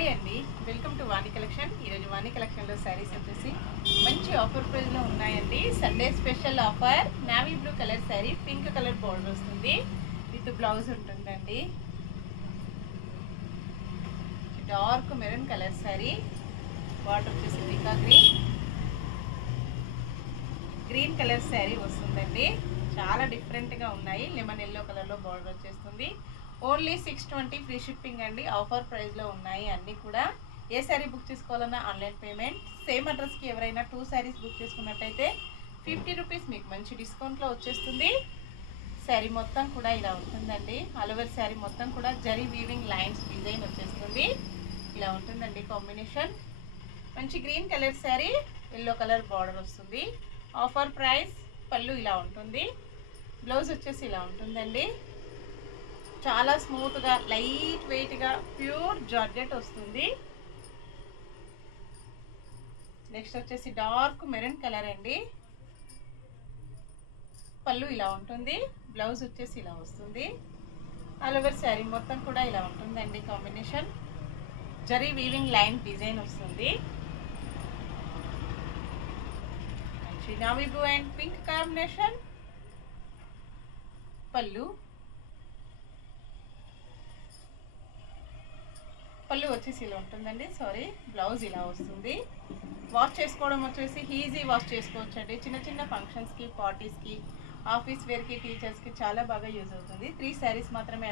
Hi అండి, welcome to Vani collection. ఈరోజు వాణి కలెక్షన్లో శారీస్ వచ్చేసి మంచి ఆఫర్ ప్రైస్లో ఉన్నాయండి. Sunday special offer navy blue colour sari, pink colour border వస్తుంది, విత్ బ్లౌజ్ ఉంటుందండి. Dark maroon colour sari, border వచ్చేసి పికా గ్రీన్ కలర్ శారీ వస్తుందండి. చాలా డిఫరెంట్గా ఉన్నాయి. లెమన్ ఎల్లో కలర్లో బార్డర్ వచ్చేస్తుంది. ఓన్లీ 620 ఫ్రీ షిప్పింగ్ అండి. ఆఫర్ ప్రైస్లో ఉన్నాయి అన్నీ కూడా. ఏ శారీ బుక్ చేసుకోవాలన్నా ఆన్లైన్ పేమెంట్. సేమ్ అడ్రస్కి ఎవరైనా 2 శారీస్ బుక్ చేసుకున్నట్టయితే 50 రూపీస్ మీకు మంచి డిస్కౌంట్లో వచ్చేస్తుంది. శారీ మొత్తం కూడా ఇలా ఉంటుందండి. ఆల్ ఓవర్ శారీ మొత్తం కూడా జరీ వీవింగ్ లైన్స్ డిజైన్ వచ్చేస్తుంది. ఇలా ఉంటుందండి కాంబినేషన్. మంచి green colour sari, yellow colour border వస్తుంది. Offer price. పళ్ళు ఇలా ఉంటుంది. బ్లౌజ్ వచ్చేసి ఇలా ఉంటుందండి. చాలా స్మూత్గా, లైట్ వెయిట్గా, ప్యూర్ జార్జెట్ వస్తుంది. నెక్స్ట్ వచ్చేసి డార్క్ మెరూన్ కలర్ అండి. పళ్ళు ఇలా ఉంటుంది. బ్లౌజ్ వచ్చేసి ఇలా వస్తుంది. ఆల్ ఓవర్ శారీ మొత్తం కూడా ఇలా ఉంటుందండి combination. Zari weaving line design వస్తుంది. మంచి navy blue and pink combination. పళ్ళు వచ్చేసి ఇలా ఉంటుందండి. బ్లౌజ్ ఇలా వస్తుంది. వాష్ చేసుకోవడం వచ్చేసి ఈజీ వాష్ చేసుకోవచ్చు అండి. చిన్న చిన్న ఫంక్షన్స్కి, పార్టీస్కి, ఆఫీస్ వేర్కి, టీచర్స్కి చాలా బాగా యూజ్ అవుతుంది. 3 శారీస్ మాత్రమే